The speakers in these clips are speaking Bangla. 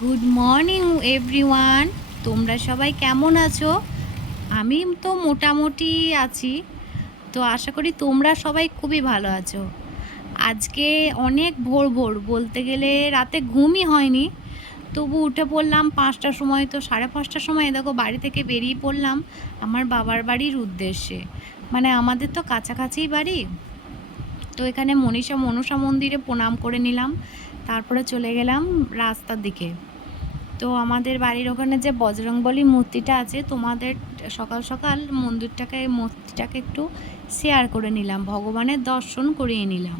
Good morning everyone. তোমরা সবাই কেমন আছো? আমি তো মোটামুটি আছি। তো আশা করি তোমরা সবাই খুবই ভালো আছো। আজকে অনেক ভোর ভোর বলতে গেলে রাতে ঘুমই হয়নি, তবু উঠে পড়লাম 5টার সময়। তো 5:30টার সময় দেখো বাড়ি থেকে বেরিয়ে পড়লাম আমার বাবার বাড়ির উদ্দেশ্যে। মানে আমাদের তো কাছাকাছিই বাড়ি। তো এখানে মনসা মন্দিরে প্রণাম করে নিলাম, তারপরে চলে গেলাম রাস্তার দিকে। তো আমাদের বাড়ির ওখানে যে বজরংবলী মূর্তিটা আছে, তোমাদের সকাল সকাল মূর্তিটাকে একটু শেয়ার করে নিলাম, ভগবানের দর্শন করিয়ে নিলাম।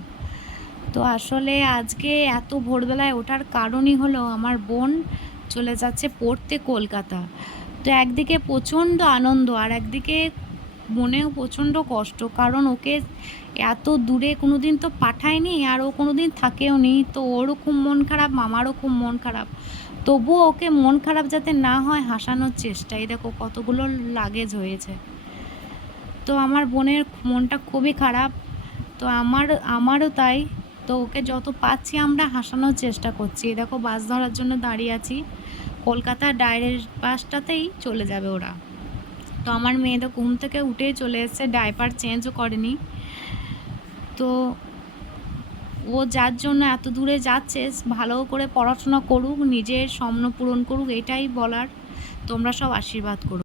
তো আসলে আজকে এত ভোরবেলায় ওঠার কারণই হলো আমার বোন চলে যাচ্ছে পড়তে কলকাতা। তো একদিকে প্রচণ্ড আনন্দ আর একদিকে মনেও প্রচণ্ড কষ্ট, কারণ ওকে এত দূরে কোনো দিন তো পাঠায়নি আর ও কোনো দিন থাকেও নি। তো ওরও খুব মন খারাপ, মামারও খুব মন খারাপ। তবুও ওকে মন খারাপ যাতে না হয় হাসানোর চেষ্টা। এই দেখো কতগুলো লাগেজ হয়েছে। তো আমার বোনের মনটা খুবই খারাপ, তো আমারও তাই। তো ওকে যত পাচ্ছি আমরা হাসানোর চেষ্টা করছি। দেখো বাস ধরার জন্য দাঁড়িয়ে আছি, কলকাতা ডাইরেক্ট বাসটাতেই চলে যাবে ওরা। তো আমার মেয়ে তো ঘুম থেকে উঠেই চলে এসেছে, ডাইপার চেঞ্জও করেনি। তো ও যার জন্য এত দূরে যাচ্ছে ভালো করে পড়াশোনা করুক, নিজের স্বপ্ন পূরণ করুক, এটাই বলার। তোমরা সব আশীর্বাদ করো।